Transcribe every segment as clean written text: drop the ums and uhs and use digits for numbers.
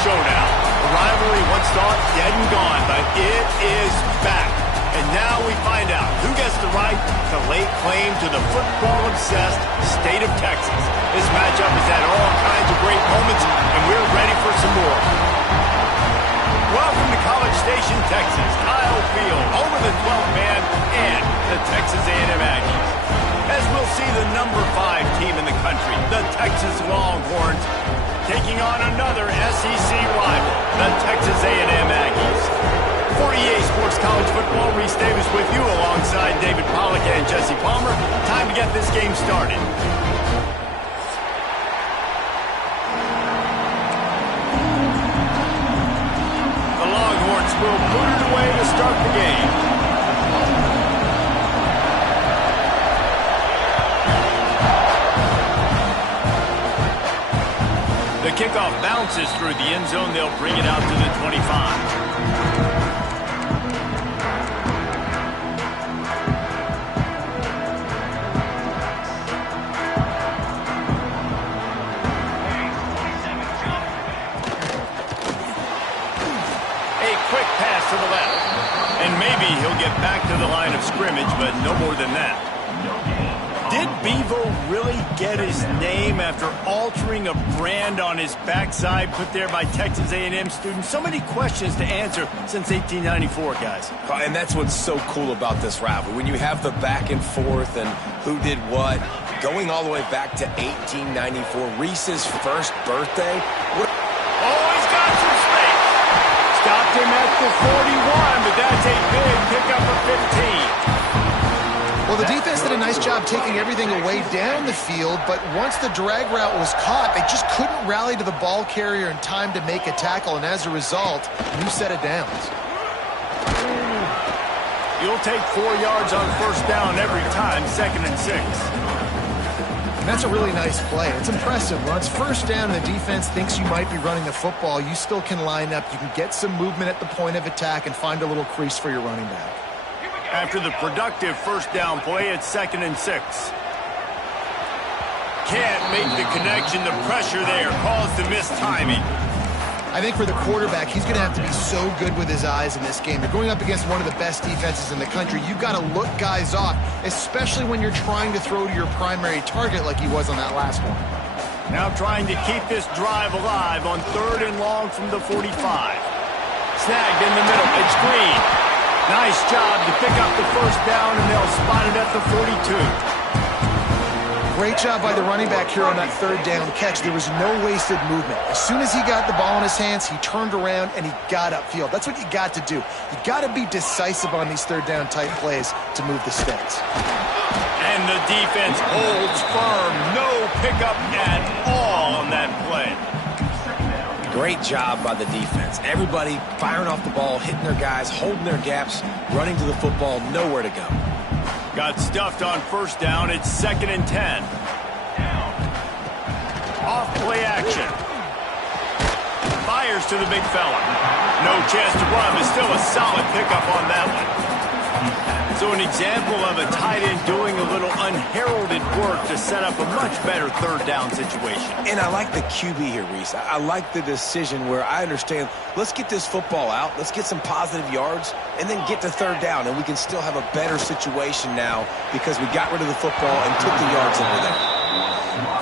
showdown. A rivalry once thought dead and gone, but it is back. And now we find out who gets the right to lay claim to the football-obsessed state of Texas. This matchup has had all kinds of great moments, and we're ready for some more. Welcome to College Station, Texas. Kyle Field, over the 12th man, and the Texas A&M Aggies. As we'll see the number 5 team in the country, the Texas Longhorns, taking on another SEC rival, the Texas A&M Aggies. For EA Sports College Football, Reese Davis with you alongside David Pollack and Jesse Palmer. Time to get this game started. The Longhorns will put it away to start the game. The kickoff bounces through the end zone. They'll bring it out to the 25. To the left. And maybe he'll get back to the line of scrimmage, but no more than that. Did Bevo really get his name after altering a brand on his backside put there by Texas A&M students? So many questions to answer since 1894, guys. And that's what's so cool about this rivalry. When you have the back and forth and who did what, going all the way back to 1894, Reese's first birthday. Oh, he's got some space. Stopped him at the 41, but that's a big pickup of 15. Well, the defense did a nice job taking everything away down the field, but once the drag route was caught, they just couldn't rally to the ball carrier in time to make a tackle, and as a result, new set of downs. You'll take 4 yards on first down every time, 2nd and 6. And that's a really nice play. It's impressive. When it's first down and the defense thinks you might be running the football, you still can line up. You can get some movement at the point of attack and find a little crease for your running back. After the productive first down play, it's 2nd and 6. Can't make the connection. The pressure there caused the missed timing. I think for the quarterback, he's going to have to be so good with his eyes in this game. You're going up against one of the best defenses in the country. You've got to look guys off, especially when you're trying to throw to your primary target like he was on that last one. Now trying to keep this drive alive on 3rd and long from the 45. Snagged in the middle. It's Green. Nice job to pick up the first down, and they'll spot it at the 42. Great job by the running back here on that 3rd down catch. There was no wasted movement. As soon as he got the ball in his hands, he turned around and he got upfield. That's what you got to do. You got to be decisive on these 3rd down type plays to move the sticks. And the defense holds firm. No pickup at all on that play. Great job by the defense. Everybody firing off the ball, hitting their guys, holding their gaps, running to the football, nowhere to go. Got stuffed on first down. It's 2nd and 10. Off play action. Fires to the big fella. No chance to run, but still a solid pickup on that one. So an example of a tight end doing a little unheralded work to set up a much better 3rd down situation. And I like the QB here, Reese. I like the decision where I understand, let's get this football out, let's get some positive yards, and then get to 3rd down, and we can still have a better situation now because we got rid of the football and took the yards over there.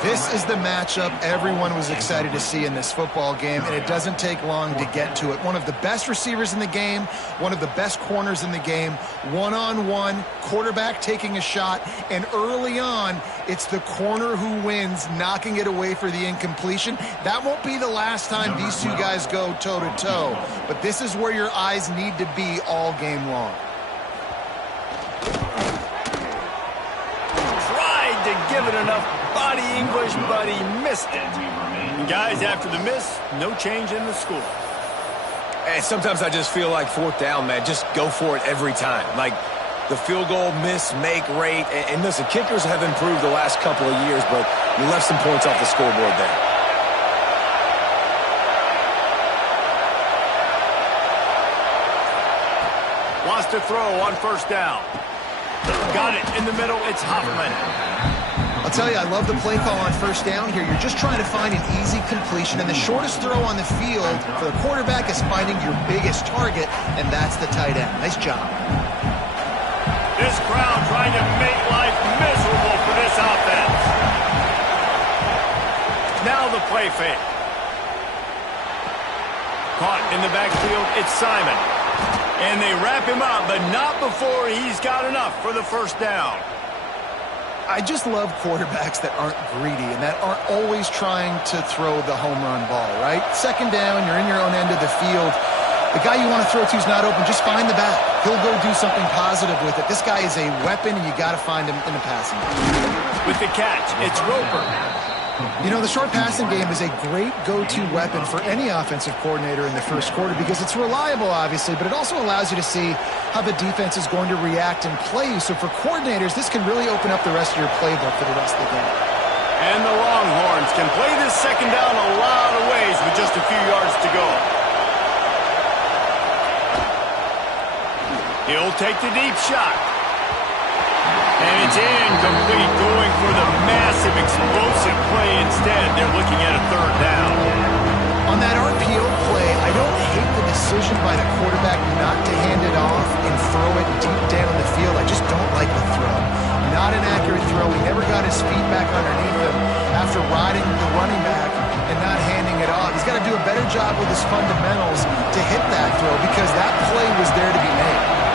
This is the matchup everyone was excited to see in this football game, and it doesn't take long to get to it. One of the best receivers in the game, one of the best corners in the game, one-on-one, quarterback taking a shot, and early on, it's the corner who wins, knocking it away for the incompletion. That won't be the last time these two guys go toe-to-toe, but this is where your eyes need to be all game long. Tried to give it enough body English, but he missed it. And guys, after the miss, no change in the score. And sometimes I just feel like 4th down, man, just go for it every time. Like the field goal miss, make rate. And listen, kickers have improved the last couple of years, but you left some points off the scoreboard there. Wants to throw on first down. Got it in the middle. It's Hoffman. I'll tell you, I love the play call on first down here. You're just trying to find an easy completion, and the shortest throw on the field for the quarterback is finding your biggest target, and that's the tight end. Nice job. This crowd trying to make life miserable for this offense. Now the play fake. Caught in the backfield, it's Simon. And they wrap him up, but not before he's got enough for the first down. I just love quarterbacks that aren't greedy and that aren't always trying to throw the home run ball, right? Second down, you're in your own end of the field. The guy you want to throw to is not open. Just find the back. He'll go do something positive with it. This guy is a weapon, and you got to find him in the passing game. With the catch, it's Roper. You know, the short passing game is a great go-to weapon for any offensive coordinator in the first quarter because it's reliable, obviously, but it also allows you to see how the defense is going to react and play you. So for coordinators, this can really open up the rest of your playbook for the rest of the game. And the Longhorns can play this second down a lot of ways with just a few yards to go. He'll take the deep shot. And it's incomplete, going for the massive explosive play instead. They're looking at a third down. On that RPO play, I don't hate the decision by the quarterback not to hand it off and throw it deep down the field. I just don't like the throw. Not an accurate throw. He never got his feet back underneath him after riding the running back and not handing it off. He's got to do a better job with his fundamentals to hit that throw because that play was there to be made.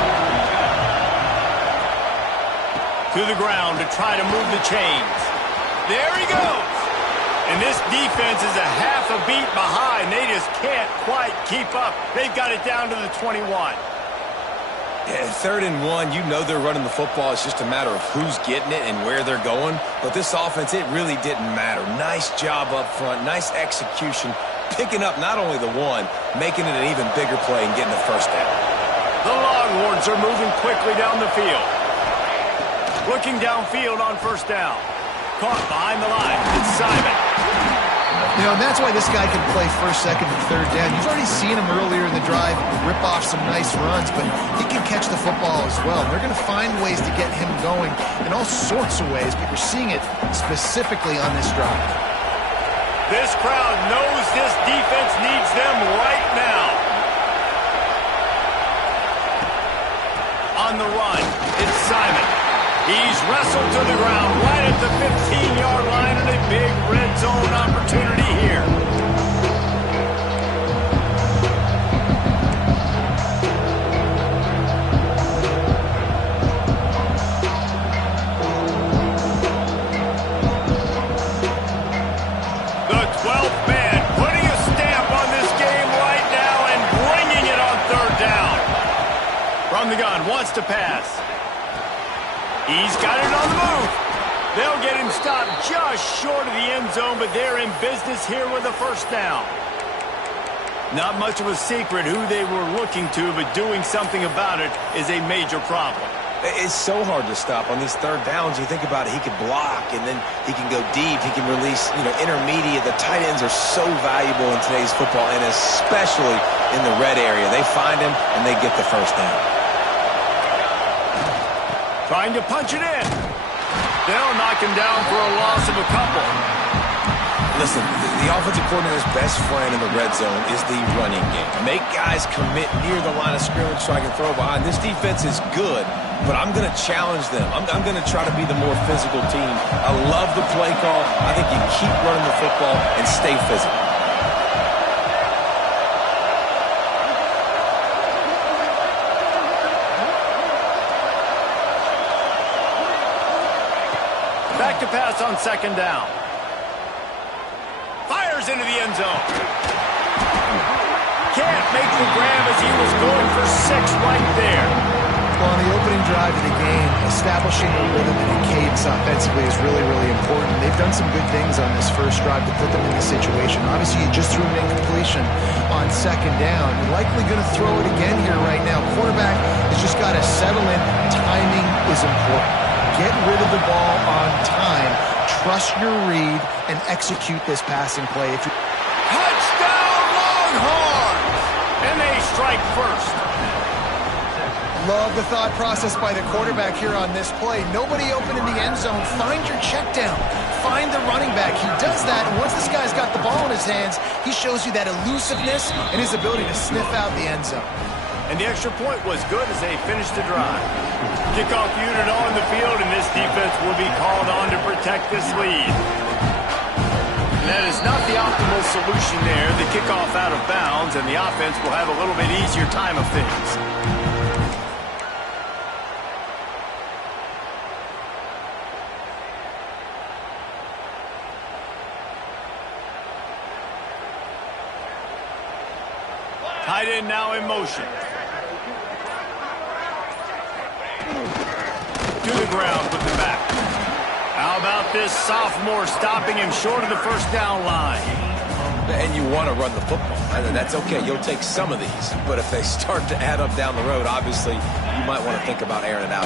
To the ground to try to move the chains. There he goes. And this defense is a half a beat behind. They just can't quite keep up. They've got it down to the 21. Yeah, 3rd and 1, you know they're running the football. It's just a matter of who's getting it and where they're going. But this offense, it really didn't matter. Nice job up front, nice execution, picking up not only the one, making it an even bigger play and getting the first down. The Longhorns are moving quickly down the field. Looking downfield on first down. Caught behind the line. It's Simon. You know, and that's why this guy can play first, second, and third down. You've already seen him earlier in the drive rip off some nice runs, but he can catch the football as well. They're going to find ways to get him going in all sorts of ways, but you're seeing it specifically on this drive. This crowd knows this defense needs them right now. On the run, it's Simon. He's wrestled to the ground right at the 15-yard line and a big red zone opportunity here. The 12th man putting a stamp on this game right now and bringing it on third down. From the gun, wants to pass. He's got it on the move. They'll get him stopped just short of the end zone, but they're in business here with a first down. Not much of a secret who they were looking to, but doing something about it is a major problem. It's so hard to stop on these third downs. You think about it, he could block, and then he can go deep. He can release, intermediate. The tight ends are so valuable in today's football, and especially in the red area. They find him, and they get the first down. Trying to punch it in. They'll knock him down for a loss of a couple. Listen, the offensive coordinator's best friend in the red zone is the running game. Make guys commit near the line of scrimmage so I can throw behind. This defense is good, but I'm going to challenge them. I'm going to try to be the more physical team. I love the play call. I think you keep running the football and stay physical. Back to pass on second down. Fires into the end zone. Can't make the grab as he was going for 6 right there. Well, on the opening drive of the game, establishing a rhythm and a cadence offensively is really, really important. They've done some good things on this first drive to put them in this situation. Obviously, you just threw an incompletion on second down. You're likely going to throw it again here right now. Quarterback has just got to settle in. Timing is important. Get rid of the ball on time, trust your read, and execute this passing play. Touchdown Longhorns! And they strike first. Love the thought process by the quarterback here on this play. Nobody open in the end zone. Find your check down. Find the running back. He does that, and once this guy's got the ball in his hands, he shows you that elusiveness and his ability to sniff out the end zone. And the extra point was good as they finished the drive. Kickoff unit on the field, and this defense will be called on to protect this lead. And that is not the optimal solution there. The kickoff out of bounds, and the offense will have a little bit easier time of things. Tight end now in motion. To the ground with the back. How about this sophomore stopping him short of the first down line? And you want to run the football. And that's okay. You'll take some of these. But if they start to add up down the road, obviously, you might want to think about airing it out.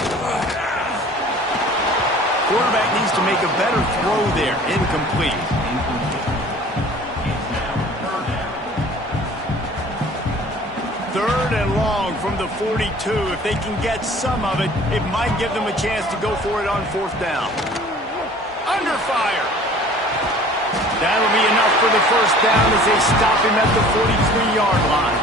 Quarterback needs to make a better throw there. Incomplete. Third and long from the 42. If they can get some of it, it might give them a chance to go for it on fourth down. Under fire. That'll be enough for the first down as they stop him at the 43-yard line.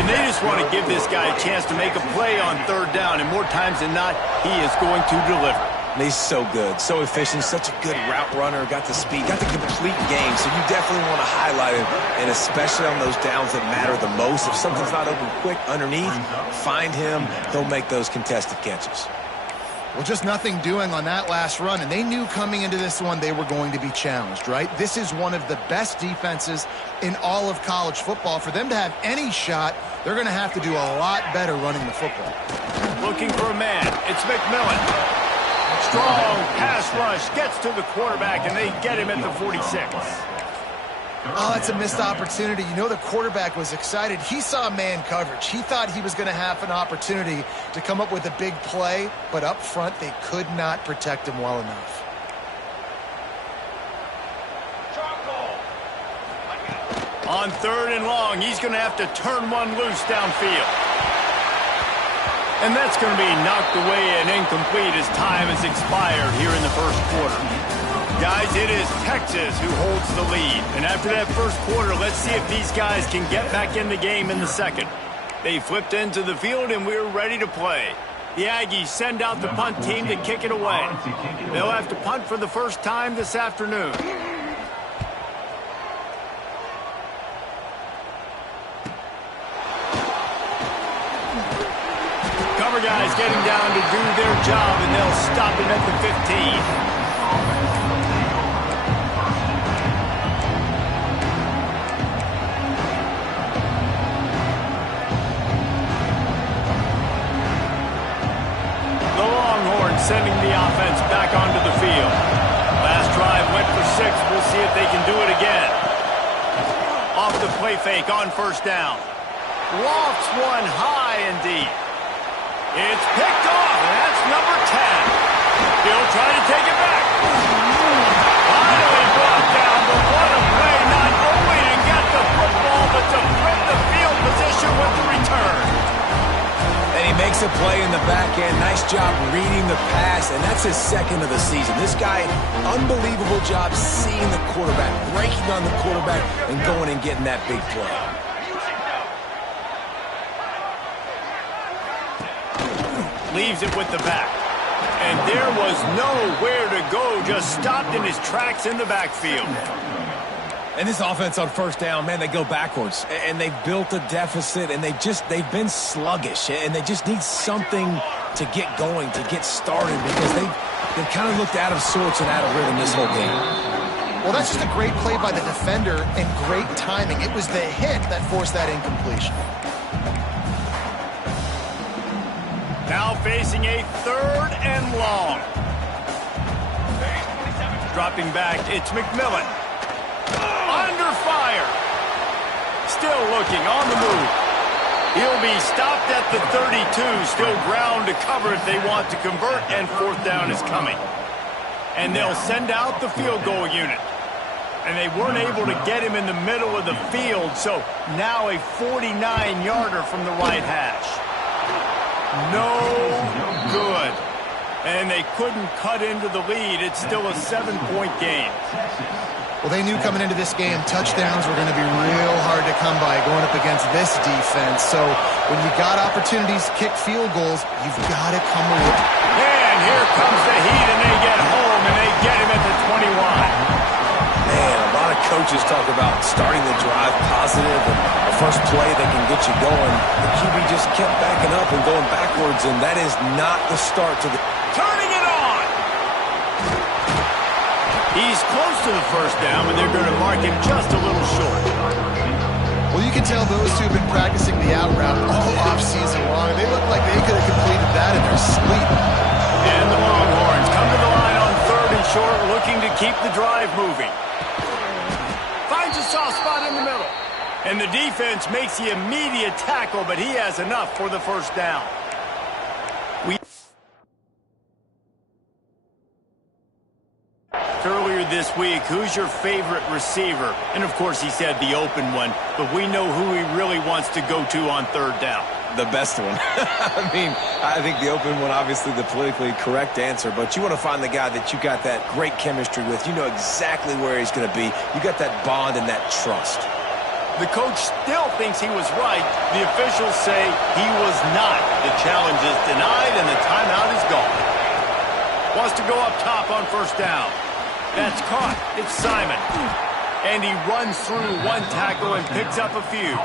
And they just want to give this guy a chance to make a play on third down, and more times than not, he is going to deliver. And he's so good, so efficient, such a good route runner, got the speed, got the complete game, so you definitely want to highlight him, and especially on those downs that matter the most. If something's not open quick underneath, find him, he'll make those contested catches. Well, just nothing doing on that last run, and they knew coming into this one they were going to be challenged, right? This is one of the best defenses in all of college football. For them to have any shot, they're going to have to do a lot better running the football. Looking for a man. It's McMillan. Strong pass rush gets to the quarterback, and they get him at the 46. Oh, that's a missed opportunity. You know the quarterback was excited. He saw man coverage. He thought he was going to have an opportunity to come up with a big play, but up front they could not protect him well enough. On third and long, he's going to have to turn one loose downfield. And that's going to be knocked away and incomplete as time has expired here in the first quarter. Guys, it is Texas who holds the lead. And after that first quarter, let's see if these guys can get back in the game in the second. They flipped into the field, and we're ready to play. The Aggies send out the punt team to kick it away. They'll have to punt for the first time this afternoon. Cover guys getting down to do their job, and they'll stop him at the 15. Sending the offense back onto the field. Last drive went for 6. We'll see if they can do it again. Off the play fake on first down. Lofts one high and deep. It's picked off, and that's number 10. He'll try to take it back. Finally brought down, but what a play, not only to get the football, but to flip the field position with the return. And he makes a play in the back end. Nice job reading the pass, and that's his second of the season. This guy, unbelievable job seeing the quarterback, breaking on the quarterback, and going and getting that big play. Leaves it with the back. And there was nowhere to go, just stopped in his tracks in the backfield. And this offense on first down, man, they go backwards. And they've built a deficit, and they've been sluggish. And they just need something to get going, to get started, because they've kind of looked out of sorts and out of rhythm this whole game. Well, that's just a great play by the defender and great timing. It was the hit that forced that incompletion. Now facing a third and long. Dropping back, it's McMillan. Under fire. Still looking on the move. He'll be stopped at the 32. Still ground to cover if they want to convert, and fourth down is coming. And they'll send out the field goal unit. And they weren't able to get him in the middle of the field, so now a 49-yarder from the right hash. No good. And they couldn't cut into the lead. It's still a 7-point game. Well, they knew coming into this game, touchdowns were going to be real hard to come by going up against this defense. So when you got opportunities to kick field goals, you've got to come away. And here comes the Heat, and they get home, and they get him at the 21. Man, a lot of coaches talk about starting the drive positive and the first play that can get you going. The QB just kept backing up and going backwards, and that is not the start to the... Turning it on! He's close to the first down, but they're going to mark him just a little short. Well, you can tell those two have been practicing the out route all offseason long. They look like they could have completed that in their sleep. And the Longhorns come to the line on 3rd and short, looking to keep the drive moving. Finds a soft spot in the middle. And the defense makes the immediate tackle, but he has enough for the first down. Earlier this week, who's your favorite receiver? And of course he said the open one, but we know who he really wants to go to on 3rd down. The best one. I mean, I think the open one, obviously the politically correct answer, but you want to find the guy that you got that great chemistry with. You know exactly where he's going to be. You got that bond and that trust. The coach still thinks he was right. The officials say he was not. The challenge is denied and the timeout is gone. Wants to go up top on 1st down. That's caught. It's Simon. And he runs through one tackle and picks up a few.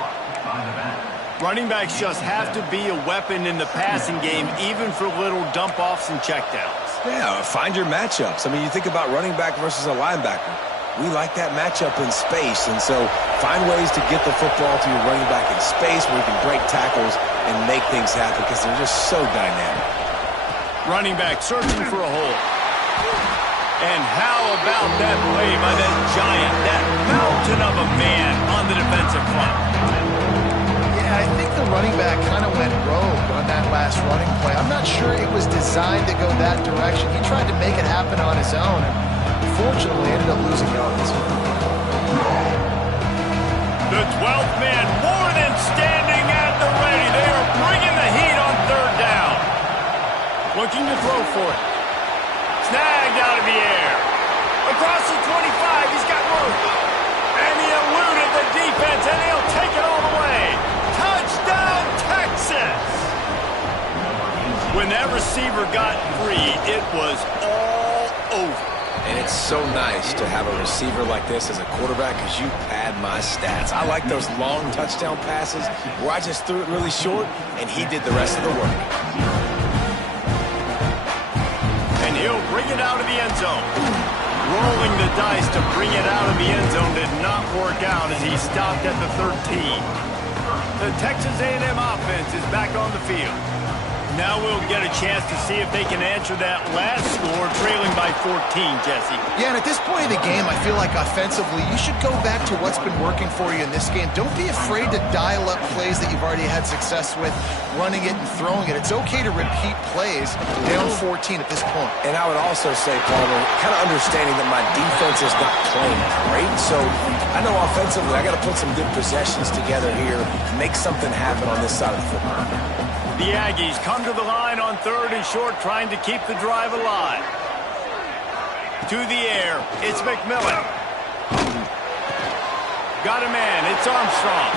Running backs just have to be a weapon in the passing game, even for little dump-offs and checkdowns. Yeah, find your matchups. I mean, you think about running back versus a linebacker. We like that matchup in space, and so find ways to get the football to your running back in space where you can break tackles and make things happen because they're just so dynamic. Running back searching for a hole. And how about that play by that giant, that mountain of a man on the defensive front? Yeah, I think the running back kind of went rogue on that last running play. I'm not sure it was designed to go that direction. He tried to make it happen on his own, and unfortunately ended up losing yards. The 12th man more than standing at the ready. They are bringing the heat on 3rd down. Looking to throw for it. Snagged out of the air. Across the 25, he's got room. And he eluded the defense, and he'll take it all the way. Touchdown, Texas! When that receiver got free, it was all over. And it's so nice to have a receiver like this as a quarterback because you pad my stats. I like those long touchdown passes where I just threw it really short, and he did the rest of the work. And he'll bring it out of the end zone. Rolling the dice to bring it out of the end zone did not work out as he stopped at the 13. The Texas A&M offense is back on the field. Now we'll get a chance to see if they can answer that last score, trailing by 14, Jesse. Yeah, and at this point of the game, I feel like offensively, you should go back to what's been working for you in this game. Don't be afraid to dial up plays that you've already had success with, running it and throwing it. It's okay to repeat plays down 14 at this point. And I would also say, Palmer, kind of understanding that my defense is not playing great, so I know offensively I got to put some good possessions together here, make something happen on this side of the football. The Aggies come to the line on 3rd and short, trying to keep the drive alive. To the air, it's McMillan. Got a man, it's Armstrong.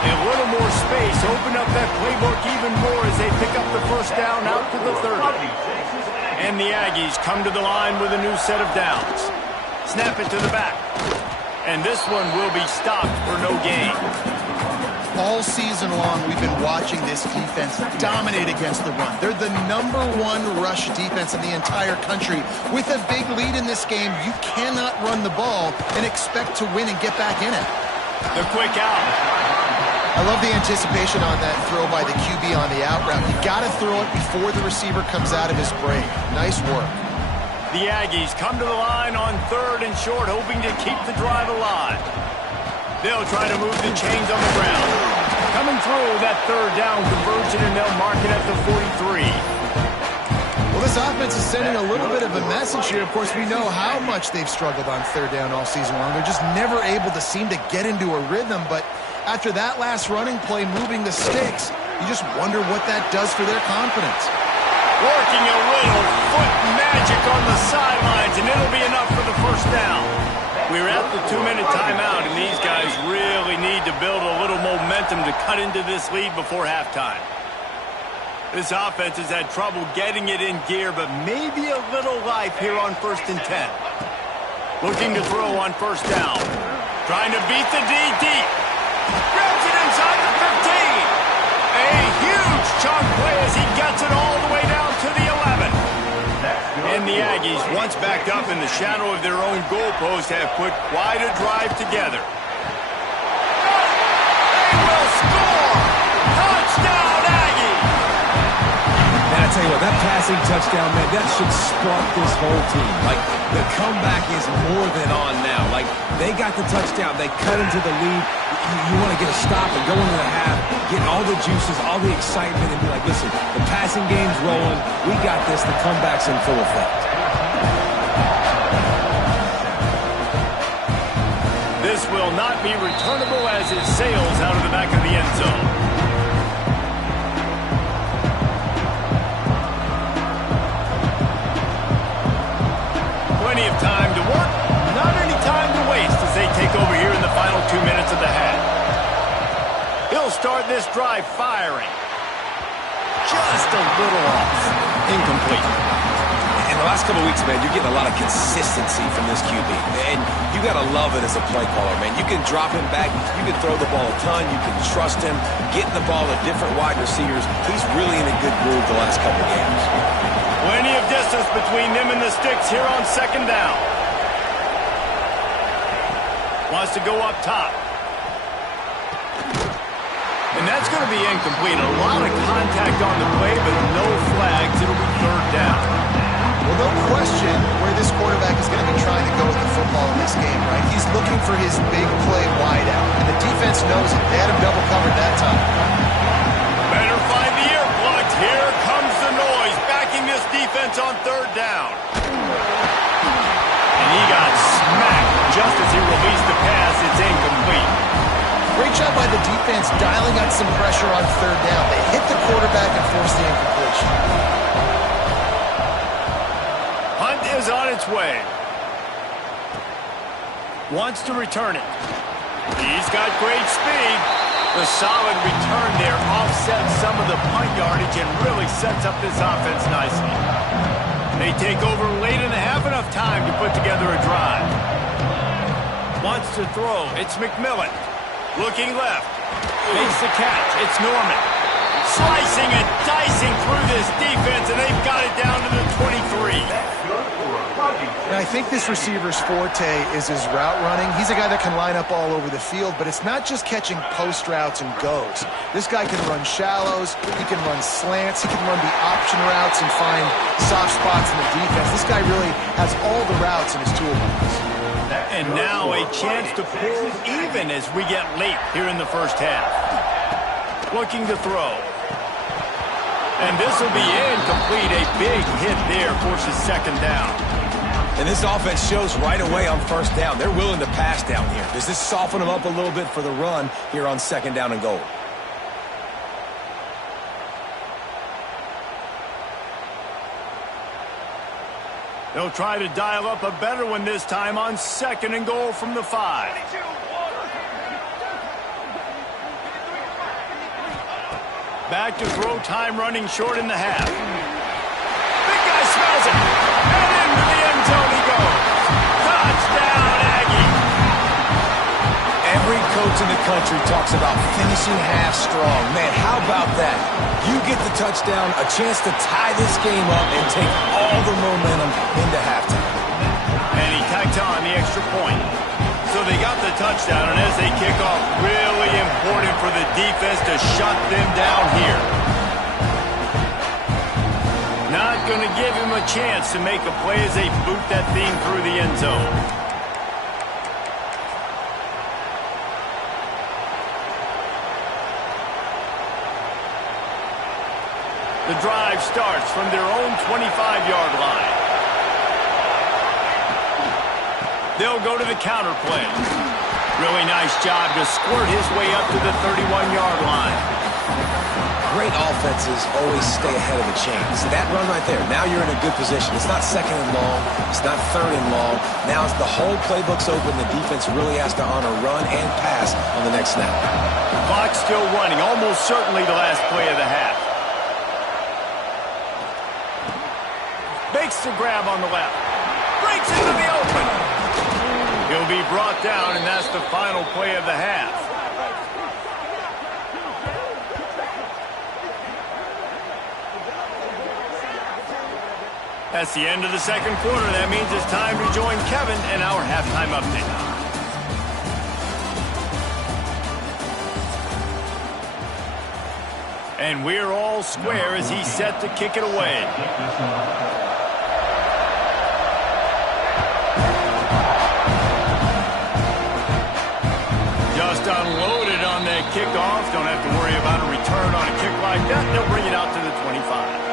A little more space, open up that playbook even more as they pick up the first down out to the 30. And the Aggies come to the line with a new set of downs. Snap it to the back. And this one will be stopped for no gain. All season long, we've been watching this defense dominate against the run. They're the #1 rush defense in the entire country. With a big lead in this game, you cannot run the ball and expect to win and get back in it. The quick out. I love the anticipation on that throw by the QB on the out route. You got to throw it before the receiver comes out of his break. Nice work. The Aggies come to the line on 3rd and short, hoping to keep the drive alive. They'll try to move the chains on the ground. Coming through that 3rd down conversion, and they'll mark it at the 43. Well, this offense is sending a little bit of a message here. Of course, we know how much they've struggled on 3rd down all season long. They're just never able to seem to get into a rhythm. But after that last running play, moving the sticks, You just wonder what that does for their confidence. Working a little foot magic on the sidelines, and it'll be enough for the first down. We're at the 2-minute timeout, and these guys really need to build a little momentum to cut into this lead before halftime. This offense has had trouble getting it in gear, but maybe a little life here on 1st and 10. Looking to throw on first down. Trying to beat the D deep. Grabs it inside the 15. A huge chunk play as he gets it all the way down to the 11. And the Aggies, once backed up in the shadow of their own goalpost, have put quite a drive together. They will score! Touchdown, Aggies! Man, I tell you what, that passing touchdown, man, that should spark this whole team. Like, the comeback is more than on now. Like, they got the touchdown. They cut into the lead. You want to get a stop and go into the half, get all the juices, all the excitement, and be like, listen, the passing game's rolling. We got this. The comeback's in full effect. This will not be returnable as it sails out of the back of the end zone. Plenty of time to work, not any time to waste as they take over here in the final 2 minutes of the half. He'll start this drive firing. Just a little off. Incomplete. In the last couple of weeks, man, you're getting a lot of consistency from this QB. And you got to love it as a play caller, man. You can drop him back. You can throw the ball a ton. You can trust him. Getting the ball to different wide receivers. He's really in a good groove the last couple of games. Plenty of distance between them and the sticks here on second down. Wants to go up top. And that's going to be incomplete. A lot of contact on the play, but no flags. It'll be third down. Well, no question where this quarterback is going to be trying to go with the football in this game, right? He's looking for his big play wide out, and the defense knows it. They had him double covered that time. Better find the earplugs. Here comes the noise, backing this defense on third down. And he got smacked just as he released the pass. It's incomplete. Great job by the defense dialing up some pressure on third down. They hit the quarterback and forced the incompletion. Hunt is on its way. Wants to return it. He's got great speed. The solid return there offsets some of the punt yardage and really sets up this offense nicely. They take over late in the half, enough time to put together a drive. Wants to throw. It's McMillan. Looking left. Makes the catch. It's Norman. Slicing and dicing through this defense, and they've got it down to the 23. And I think this receiver's forte is his route running. He's a guy that can line up all over the field, but it's not just catching post routes and goes. This guy can run shallows, he can run slants, he can run the option routes and find soft spots in the defense. This guy really has all the routes in his toolbox. And now a chance to pull even as we get late here in the first half. Looking to throw. And this will be incomplete. A big hit there forces second down. And this offense shows right away on first down. They're willing to pass down here. Does this soften them up a little bit for the run here on second down and goal? They'll try to dial up a better one this time on second and goal from the 5. Back to throw time running short in the half. Big guy smells it. And into the end zone he goes. Touchdown, Aggie. Every coach in the country talks about finishing half strong. Man, how about that? You get the touchdown, a chance to tie this game up and take all the momentum into halftime. And he tacked on the extra point. So they got the touchdown, and as they kick off, really important for the defense to shut them down here. Not going to give him a chance to make a play as they boot that thing through the end zone. The drive starts from their own 25-yard line. They'll go to the counter play. Really nice job to squirt his way up to the 31-yard line. great offenses always stay ahead of the chains. That run right there, now you're in a good position. It's not second and long. It's not third and long. Now it's the whole playbook's open. The defense really has to honor run and pass on the next snap. Clock still running, almost certainly the last play of the half. Makes the grab on the left. Breaks into the open. He'll be brought down, and that's the final play of the half. That's the end of the second quarter. That means it's time to join Kevin in our halftime update. And we're all square as he's set to kick it away. Just unloaded on that kickoff. Don't have to worry about a return on a kick like that. They'll bring it out to the 25.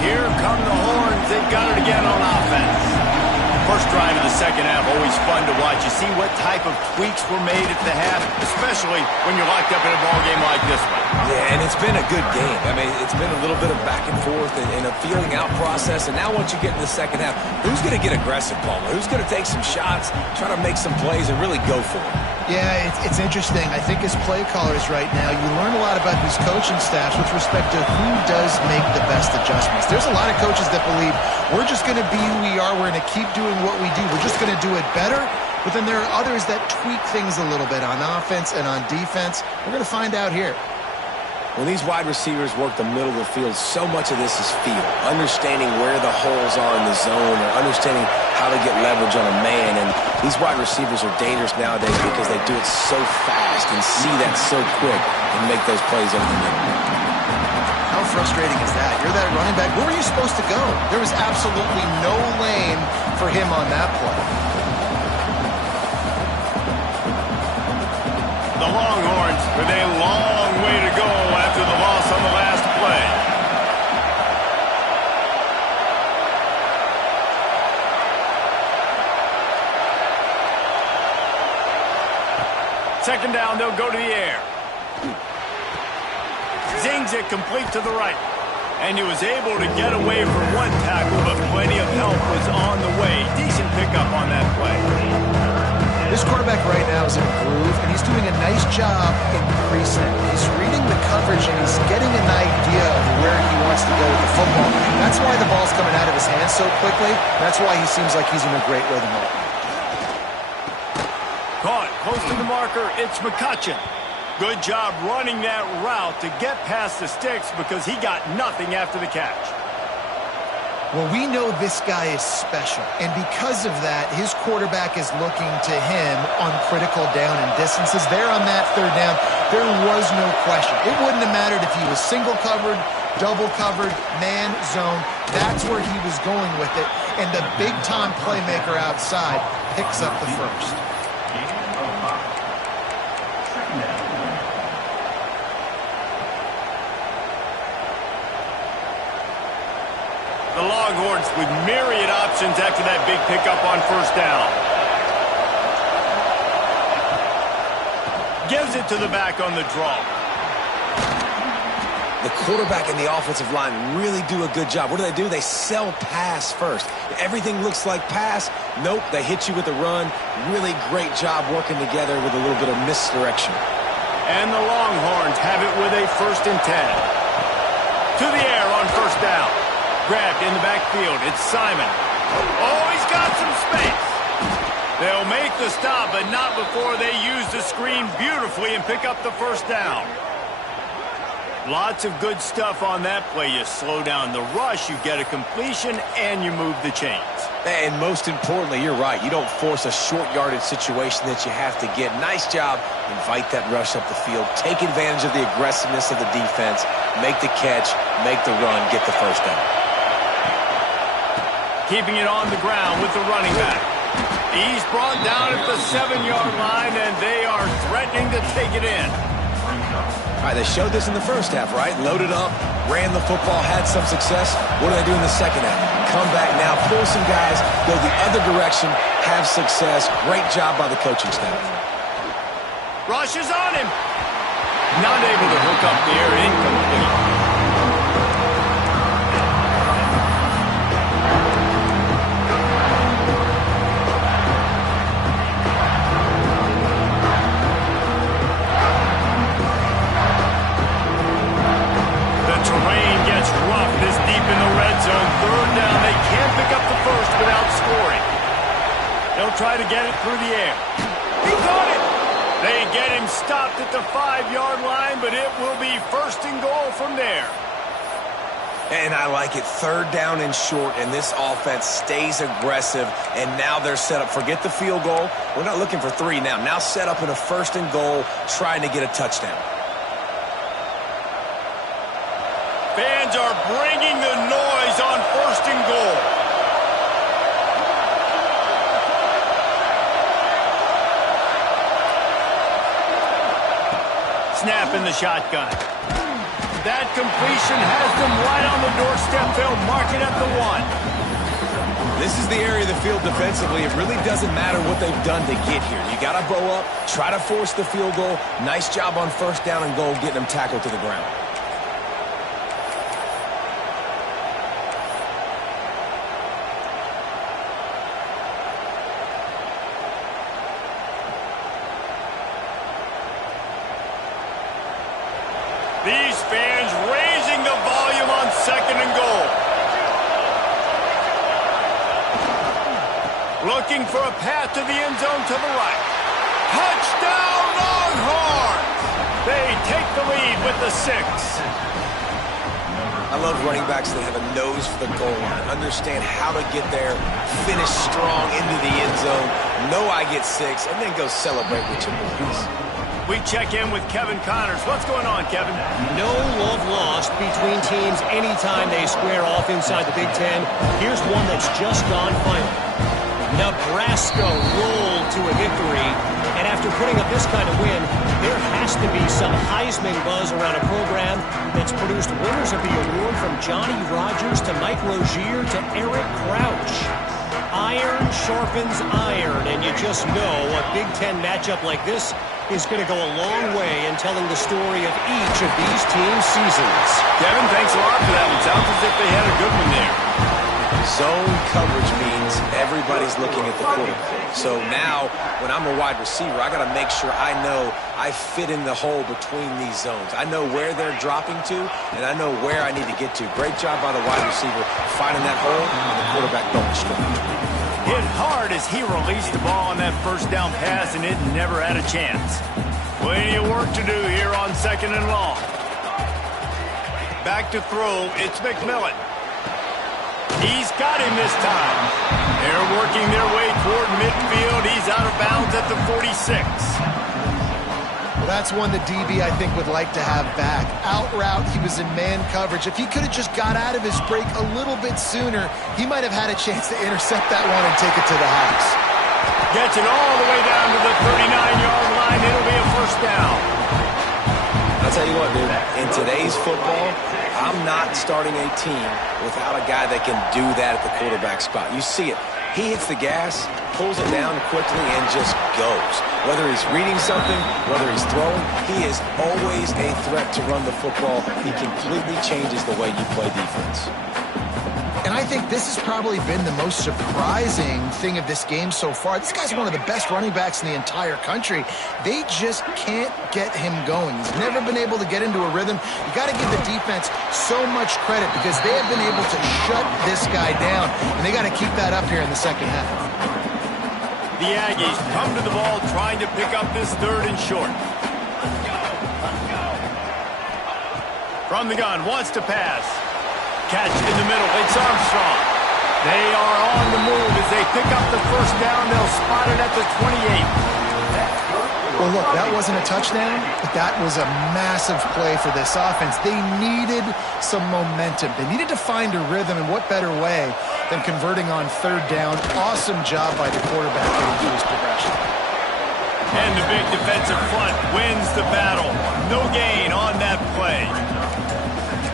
Here come the Horns. They've got it again on offense. First drive of the second half, always fun to watch. You see what type of tweaks were made at the half, especially when you're locked up in a ball game like this one. Yeah, and it's been a good game. I mean, it's been a little bit of back and forth and a feeling out process. And now once you get in the second half, who's going to get aggressive, Paul? Who's going to take some shots, try to make some plays, and really go for it? Yeah, it's interesting. I think as play callers right now, you learn a lot about these coaching staffs with respect to who does make the best adjustments. There's a lot of coaches that believe we're just going to be who we are. We're going to keep doing what we do. We're just going to do it better. But then there are others that tweak things a little bit on offense and on defense. We're going to find out here. When these wide receivers work the middle of the field, so much of this is feel. Understanding where the holes are in the zone or understanding how to get leverage on a man. And these wide receivers are dangerous nowadays because they do it so fast and see that so quick and make those plays over the middle. How frustrating is that? You're that running back. Where were you supposed to go? There was absolutely no lane for him on that play. The Longhorns with a long way to go after the loss on the last play. Second down, they'll go to the air. Zings it complete to the right. And he was able to get away from one tackle, but plenty of help was on the way. Decent pickup on that play. This quarterback right now is in a groove, and he's doing a nice job increasing it. He's reading the coverage, and he's getting an idea of where he wants to go with the football. That's why the ball's coming out of his hands so quickly. That's why he seems like he's in a great rhythm right now. Caught close to the marker. It's McCutcheon. Good job running that route to get past the sticks because he got nothing after the catch. Well, we know this guy is special, and because of that, his quarterback is looking to him on critical down and distances. There on that third down, there was no question. It wouldn't have mattered if he was single covered, double covered, man, zone. That's where he was going with it, and the big-time playmaker outside picks up the first. The Longhorns with myriad options after that big pickup on first down. Gives it to the back on the draw. The quarterback and the offensive line really do a good job. What do? They sell pass first. Everything looks like pass. Nope, they hit you with a run. Really great job working together with a little bit of misdirection. And the Longhorns have it with a 1st and 10. To the air on first down. Grabbed in the backfield. It's Simon. Oh, he's got some space. They'll make the stop, but not before they use the screen beautifully and pick up the first down. Lots of good stuff on that play. You slow down the rush, you get a completion, and you move the chains. And most importantly, you're right. You don't force a short yardage situation that you have to get. Nice job. Invite that rush up the field. Take advantage of the aggressiveness of the defense. Make the catch. Make the run. Get the first down. Keeping it on the ground with the running back. He's brought down at the 7-yard line, and they are threatening to take it in. All right, they showed this in the first half, right? Loaded up, ran the football, had some success. What do they do in the second half? come back now, pull some guys, go the other direction, have success. Great job by the coaching staff. Rushes on him. Not able to hook up the air, incomplete. They'll try to get it through the air. He got it! They get him stopped at the 5-yard line, but it will be 1st and goal from there. And I like it. 3rd down and short, and this offense stays aggressive, and now they're set up. Forget the field goal. We're not looking for 3 now. Now set up in a 1st and goal, trying to get a touchdown. Fans are bringing the noise on 1st and goal. Snap in the shotgun. That completion has them right on the doorstep. They'll mark it at the 1. This is the area of the field defensively. It really doesn't matter what they've done to get here. You got to bow up, try to force the field goal. Nice job on 1st down and goal, getting them tackled to the ground. These fans raising the volume on 2nd and goal. Looking for a path to the end zone to the right. Touchdown Longhorns! They take the lead with the 6. I love running backs that have a nose for the goal line. Understand how to get there, finish strong into the end zone, know I get 6, and then go celebrate with your boys. We check in with Kevin Connors. What's going on, Kevin? No love lost between teams anytime they square off inside the Big Ten. Here's one that's just gone final. Nebraska rolled to a victory, and after putting up this kind of win, there has to be some Heisman buzz around a program that's produced winners of the award from Johnny Rodgers to Mike Rozier to Eric Crouch. Iron sharpens iron, and you just know a Big Ten matchup like this is going to go a long way in telling the story of each of these teams' seasons. Kevin, thanks a lot for that. It sounds as if they had a good one there. Zone coverage means everybody's looking at the quarterback. So now, when I'm a wide receiver, I got to make sure I know I fit in the hole between these zones. I know where they're dropping to, and I know where I need to get to. Great job by the wide receiver finding that hole, and the quarterback going straight. Hit hard as he released the ball on that 1st down pass, and it never had a chance. Plenty of work to do here on 2nd and long. Back to throw, it's McMillan. He's got him this time. They're working their way toward midfield. He's out of bounds at the 46. Well, that's one the DB, I think, would like to have back. Out route, he was in man coverage. If he could have just got out of his break a little bit sooner, he might have had a chance to intercept that one and take it to the house. Gets it all the way down to the 39-yard line. It'll be a 1st down. I'll tell you what, dude, in today's football, I'm not starting a team without a guy that can do that at the quarterback spot. You see it. He hits the gas, pulls it down quickly, and just goes. Whether he's reading something, whether he's throwing, he is always a threat to run the football. He completely changes the way you play defense. And I think this has probably been the most surprising thing of this game so far. This guy's one of the best running backs in the entire country. They just can't get him going. He's never been able to get into a rhythm. You got to give the defense so much credit because they have been able to shut this guy down, and they got to keep that up here in the 2nd half. The Aggies come to the ball trying to pick up this 3rd and short. From the gun, wants to pass. Catch in the middle, it's Armstrong. They are on the move as they pick up the 1st down. They'll spot it at the 28. Well, look, that wasn't a touchdown, but that was a massive play for this offense. They needed some momentum. They needed to find a rhythm, and what better way than converting on 3rd down. Awesome job by the quarterback getting through his progression. And the big defensive front wins the battle. No gain on that play.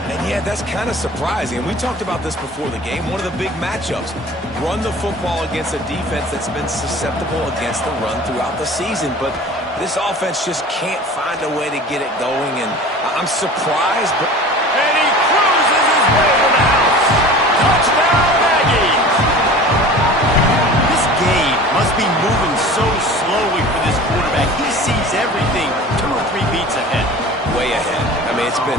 And Yeah, that's kind of surprising. And we talked about this before the game. One of the big matchups. Run the football against a defense that's been susceptible against the run throughout the season. But this offense just can't find a way to get it going. And I'm surprised. And he cruises his way to the house. Touchdown, Aggies. This game must be moving so slowly for this quarterback. He sees everything 2 or 3 beats ahead. Way ahead. I mean, it's been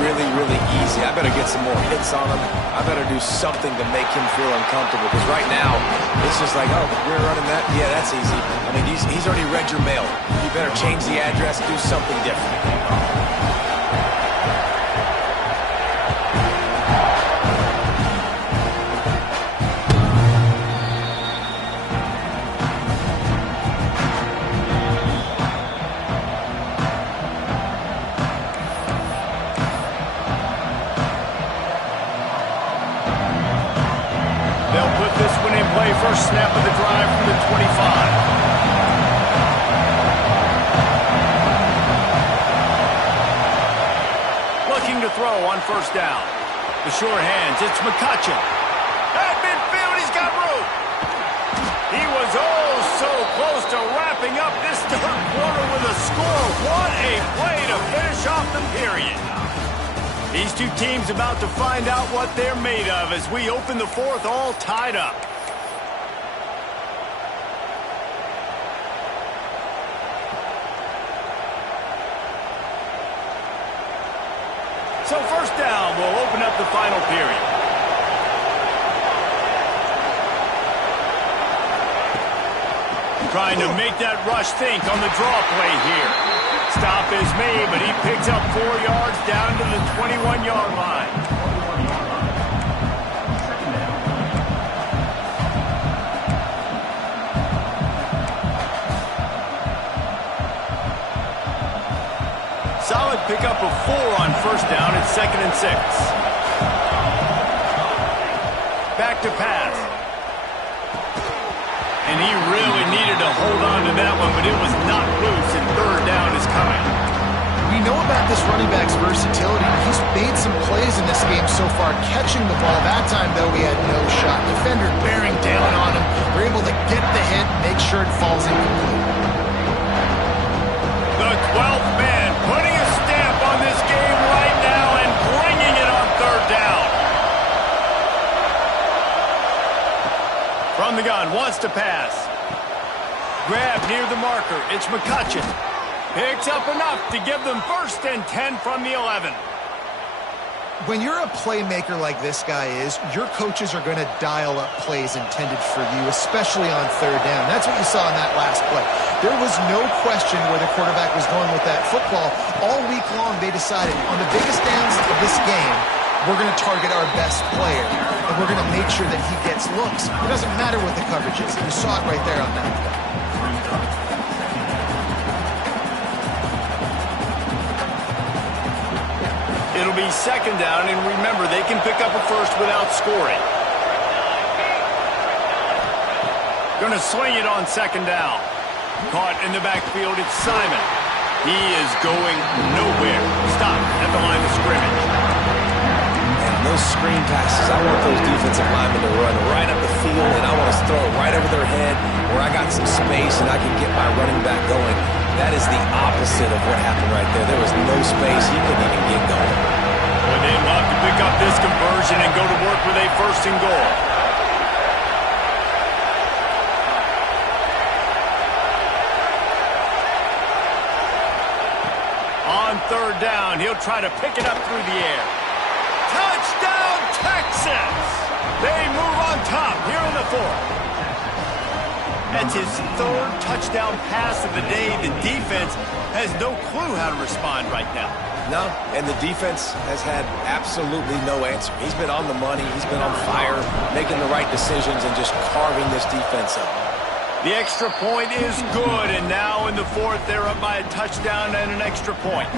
really, really easy. I better get some more hits on him. I better do something to make him feel uncomfortable, because right now, it's just like, oh, we're running that? Yeah, that's easy. I mean, he's already read your mail. You better change the address, do something different. First snap of the drive from the 25. Looking to throw on first down. The sure hands, it's McCutcheon. At midfield, he's got room. He was oh so close to wrapping up this third quarter with a score. What a play to finish off the period. These two teams about to find out what they're made of as we open the fourth all tied up. So first down will open up the final period. Trying to make that rush think on the draw play here. Stop is made, but he picks up 4 yards down to the 21-yard line. Solid pickup of 4 on first down at 2nd and 6. Back to pass. And he really needed to hold on to that one, but it was not loose, and third down is coming. We know about this running back's versatility. He's made some plays in this game so far, catching the ball. That time, though, he had no shot. Defender bearing down on him. We're able to get the hit, make sure it falls incomplete. The 12th man putting a stamp on this game right now and bringing it on third down. From the gun, wants to pass. Grab near the marker. It's McCutcheon. Picks up enough to give them 1st and 10 from the 11. When you're a playmaker like this guy is, your coaches are going to dial up plays intended for you, especially on third down. That's what you saw in that last play. There was no question where the quarterback was going with that football. All week long, they decided on the biggest downs of this game, we're going to target our best player, and we're going to make sure that he gets looks. It doesn't matter what the coverage is. You saw it right there on that play. It'll be 2nd down, and remember, they can pick up a first without scoring. Going to sling it on 2nd down. Caught in the backfield, it's Simon. He is going nowhere. Stop at the line of scrimmage. And those screen passes, I want those defensive linemen to run right up the field, and I want to throw it right over their head where I got some space and I can get my running back going. That is the opposite of what happened right there. There was no space. He couldn't even get going. Well, they'd love to pick up this conversion and go to work with a 1st and goal. On third down, he'll try to pick it up through the air. Touchdown, Texas! They move on top here in the 4th. That's his 3rd touchdown pass of the day. The defense has no clue how to respond right now. No, and the defense has had absolutely no answer. He's been on the money. He's been on fire, making the right decisions and just carving this defense up. The extra point is good, and now in the 4th, they're up by a touchdown and an extra point.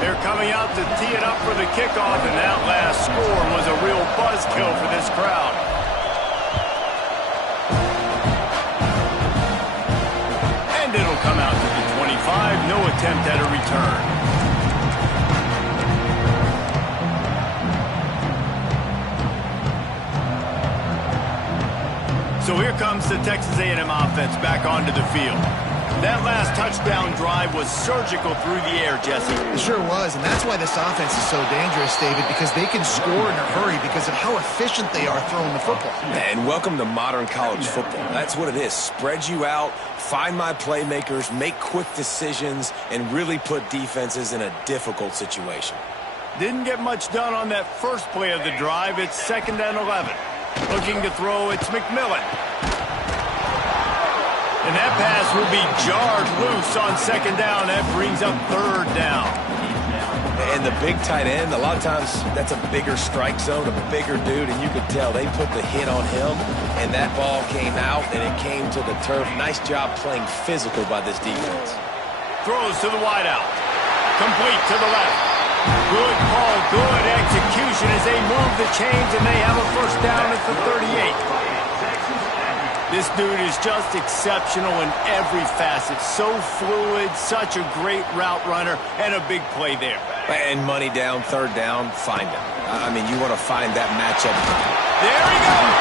They're coming out to tee it up for the kickoff, and that last score was a real buzzkill for this crowd. And it'll come out to the 25, no attempt at a return. So here comes the Texas A&M offense back onto the field. That last touchdown drive was surgical through the air, Jesse. It sure was, and that's why this offense is so dangerous, David, because they can score in a hurry because of how efficient they are throwing the football. And welcome to modern college football. That's what it is. Spread you out, find my playmakers, make quick decisions, and really put defenses in a difficult situation. Didn't get much done on that first play of the drive. It's 2nd and 11. Looking to throw, it's McMillan. And that pass will be jarred loose on 2nd down. That brings up 3rd down. And the big tight end, a lot of times that's a bigger strike zone, a bigger dude, and you could tell they put the hit on him, and that ball came out, and it came to the turf. Nice job playing physical by this defense. Throws to the wideout. Complete to the left. Good call, good execution as they move the chains, and they have a 1st down at the 38. This dude is just exceptional in every facet. So fluid, such a great route runner, and a big play there. And money down, 3rd down, find him. I mean, you want to find that matchup. There he goes.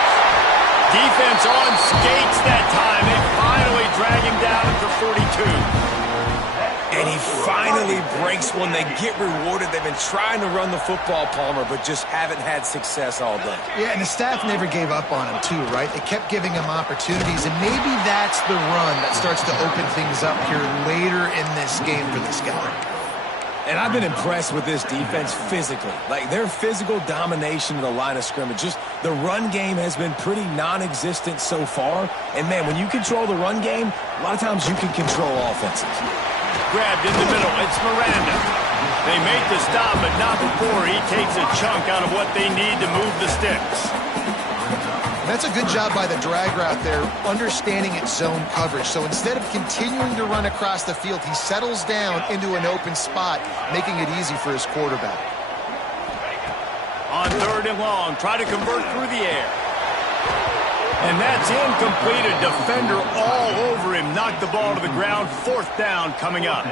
Defense on skates that time. They finally drag him down at the 42. And he finally breaks one. They get rewarded. They've been trying to run the football, Palmer, but just haven't had success all day. Yeah, and the staff never gave up on him, too, right? They kept giving him opportunities, and maybe that's the run that starts to open things up here later in this game for this guy. And I've been impressed with this defense physically. Like, their physical domination of the line of scrimmage. Just the run game has been pretty non-existent so far. And, man, when you control the run game, a lot of times you can control offenses. Grabbed in the middle. It's Miranda. They make the stop, but not before he takes a chunk out of what they need to move the sticks. That's a good job by the drag route there, understanding its zone coverage. So instead of continuing to run across the field, he settles down into an open spot, making it easy for his quarterback. On 3rd and long, try to convert through the air. And that's incomplete. A defender all over him. Knocked the ball to the ground. 4th down coming up.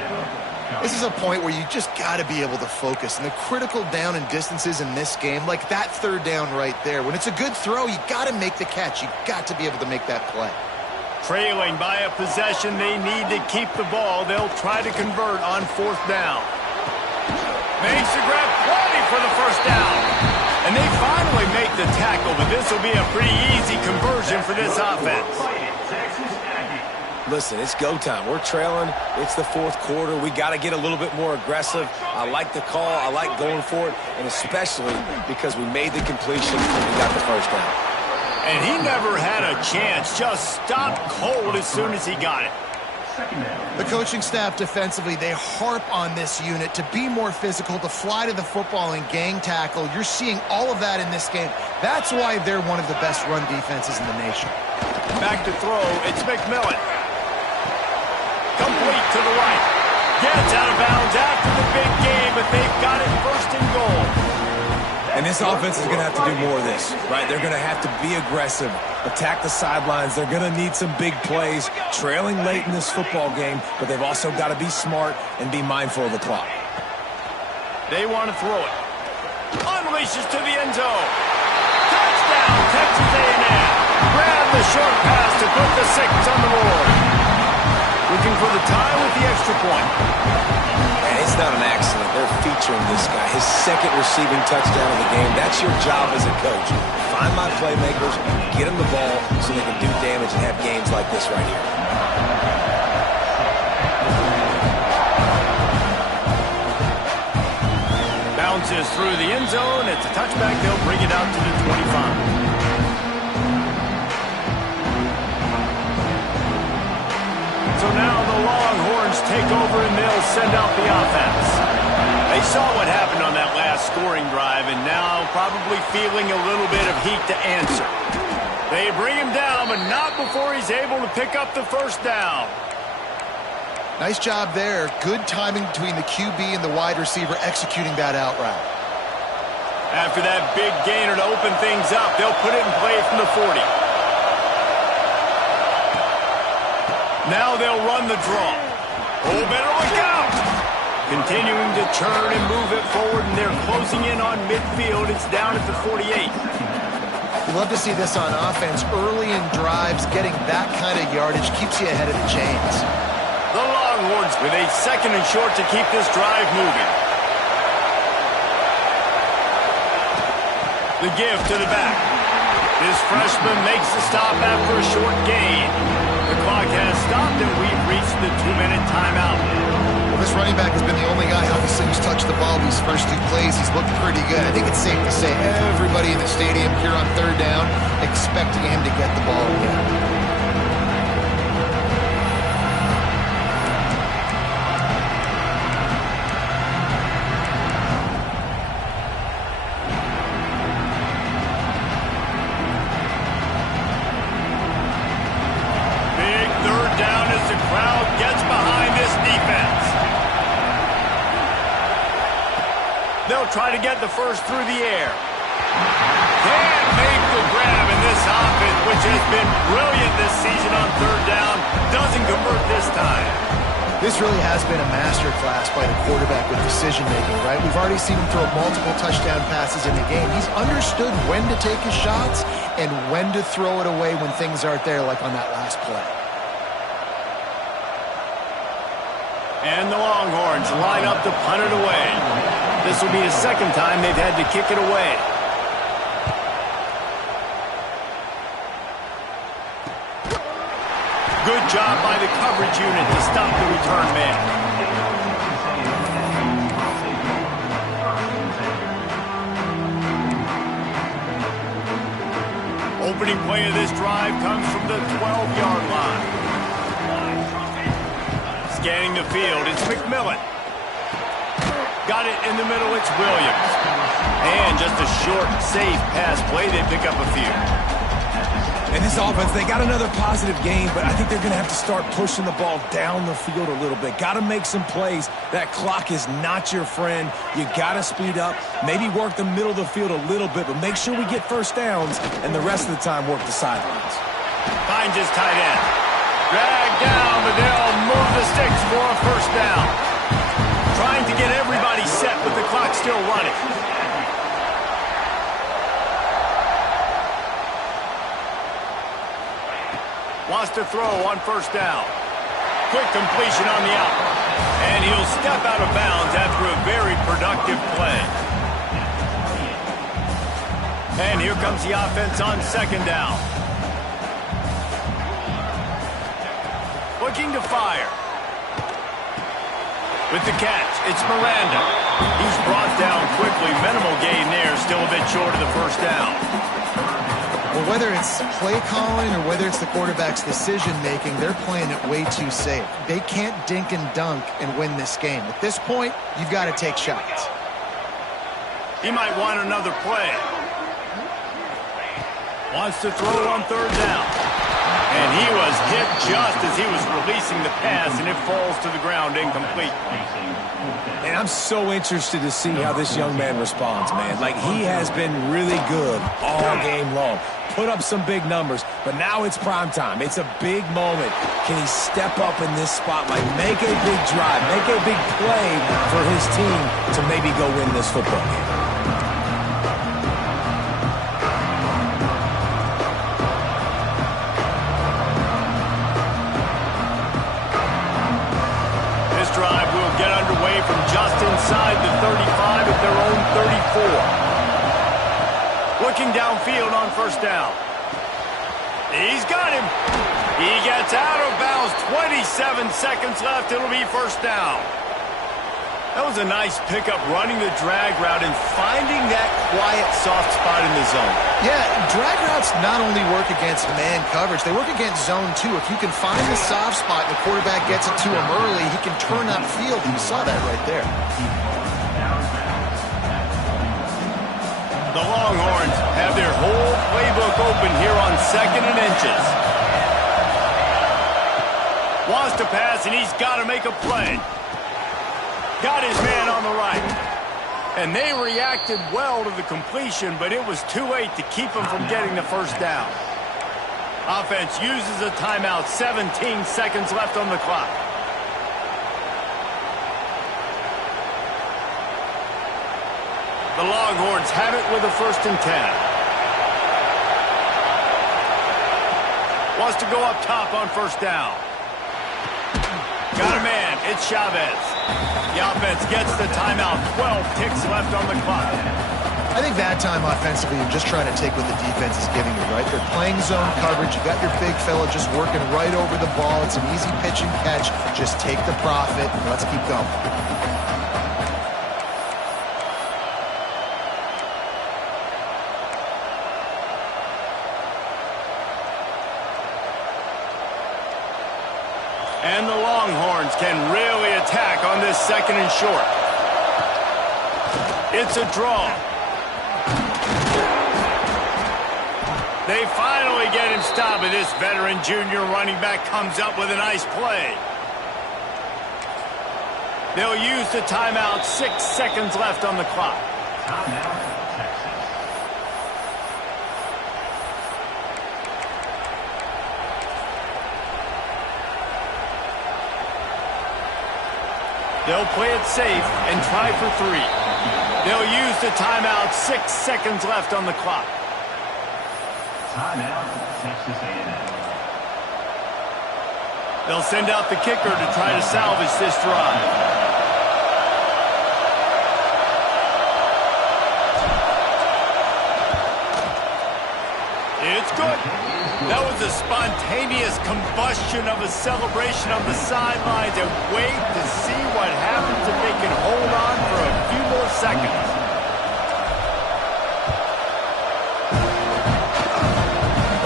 This is a point where you just got to be able to focus. And the critical down and distances in this game, like that 3rd down right there, when it's a good throw, you got to make the catch. You got to be able to make that play. Trailing by a possession, they need to keep the ball. They'll try to convert on 4th down. Makes the grab, plenty for the 1st down. And they finally make the tackle, but this will be a pretty easy conversion for this offense. Listen, it's go time. We're trailing. It's the 4th quarter. We got to get a little bit more aggressive. I like the call. I like going for it, and especially because we made the completion and we got the 1st down. And he never had a chance. Just stopped cold as soon as he got it. The coaching staff defensively, they harp on this unit to be more physical, to fly to the football and gang tackle. You're seeing all of that in this game. That's why they're one of the best run defenses in the nation. Back to throw, it's McMillan. Complete to the right. Gets out of bounds after the big game, but they've got it 1st and goal. And this offense is going to have to do more of this, right? They're going to have to be aggressive, attack the sidelines. They're going to need some big plays, trailing late in this football game, but they've also got to be smart and be mindful of the clock. They want to throw it. Unleashes to the end zone. Touchdown, Texas A&M. Grab the short pass to put the 6 on the board. Looking for the tie with the extra point. And it's not an accident. They're featuring this guy. His 2nd receiving touchdown of the game. That's your job as a coach. Find my playmakers, get them the ball so they can do damage and have games like this right here. Bounces through the end zone. It's a touchback. They'll bring it out to the 25. So now the Longhorns take over and they'll send out the offense. They saw what happened on that last scoring drive and now probably feeling a little bit of heat to answer. They bring him down, but not before he's able to pick up the 1st down. Nice job there. Good timing between the QB and the wide receiver executing that out route. After that big gainer to open things up, they'll put it in play from the 40. Now they'll run the draw. Oh, better look out! Continuing to turn and move it forward, and they're closing in on midfield. It's down at the 48. You love to see this on offense. Early in drives, getting that kind of yardage keeps you ahead of the chains. The Longhorns with a 2nd and short to keep this drive moving. The give to the back. This freshman makes the stop after a short gain. The clock has stopped, and we've reached the 2-minute timeout. Well, this running back has been the only guy, obviously, who's touched the ball these first 2 plays. He's looked pretty good. I think it's safe to say everybody in the stadium here on 3rd down expecting him to get the ball again. They'll try to get the first through the air. Can't make the grab, in this offense, which has been brilliant this season on 3rd down, doesn't convert this time. This really has been a masterclass by the quarterback with decision-making, right? We've already seen him throw multiple touchdown passes in the game. He's understood when to take his shots and when to throw it away when things aren't there, like on that last play. And the Longhorns line up to punt it away. This will be the 2nd time they've had to kick it away. Good job by the coverage unit to stop the return man. Opening play of this drive comes from the 12-yard line. Scanning the field, it's McMillan. Got it in the middle, it's Williams. And just a short, safe pass play, they pick up a few. And this offense, they got another positive game, but I think they're going to have to start pushing the ball down the field a little bit. Got to make some plays. That clock is not your friend. You got to speed up, maybe work the middle of the field a little bit, but make sure we get first downs, and the rest of the time work the sidelines. Finds his tight end. Dragged down, but they'll move the sticks for a first down. Trying to get everybody set, but the clock's still running. Wants to throw on first down. Quick completion on the out. And he'll step out of bounds after a very productive play. And here comes the offense on 2nd down. Looking to fire. With the catch, it's Miranda. He's brought down quickly. Minimal gain there, still a bit short of the first down. Well, whether it's play calling or whether it's the quarterback's decision-making, they're playing it way too safe. They can't dink and dunk and win this game. At this point, you've got to take shots. He might want another play. Wants to throw on 3rd down. And he was hit just as he was releasing the pass, and it falls to the ground incomplete. And I'm so interested to see how this young man responds, man. Like, he has been really good all game long. Put up some big numbers, but now it's prime time. It's a big moment. Can he step up in this spotlight, make a big drive, make a big play for his team to maybe go win this football game? From just inside the 35 at their own 34. Looking downfield on first down. He's got him. He gets out of bounds. 27 seconds left. It'll be first down. That was a nice pickup, running the drag route and finding that quiet, soft spot in the zone. Yeah, drag routes not only work against man coverage, they work against zone too. If you can find the soft spot and the quarterback gets it to him early, he can turn that field. You saw that right there. The Longhorns have their whole playbook open here on 2nd and inches. Wants to pass, and he's got to make a play. Got his man on the right. And they reacted well to the completion, but it was too late to keep him from getting the first down. Offense uses a timeout. 17 seconds left on the clock. The Longhorns have it with a 1st and 10. Wants to go up top on first down. Got a man. It's Chavez. The offense gets the timeout. 12 ticks left on the clock. I think that time offensively, you're just trying to take what the defense is giving you, right? They're playing zone coverage. You got your big fella just working right over the ball. It's an easy pitch and catch. Just take the profit and let's keep going. And the Longhorns can really attack on this second and short. It's a draw. They finally get him stopped, and this veteran junior running back comes up with a nice play. They'll use the timeout. 6 seconds left on the clock. They'll play it safe and try for 3. They'll use the timeout. 6 seconds left on the clock. Timeout, Texas A&M. They'll send out the kicker to try to salvage this drive. It's good. That was a spontaneous combustion of a celebration on the sidelines, and wait to see what happens if they can hold on for a few more seconds.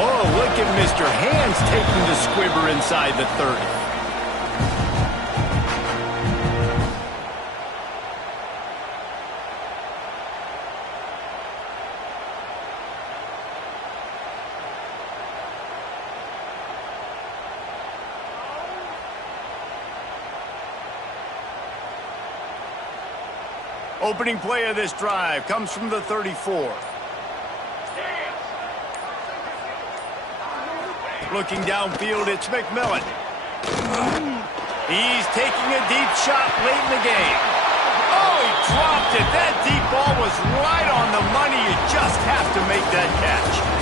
Oh, look at Mr. Hands taking the squibber inside the 30. Opening play of this drive comes from the 34. Looking downfield, it's McMillan. He's taking a deep shot late in the game. Oh, he dropped it. That deep ball was right on the money. You just have to make that catch.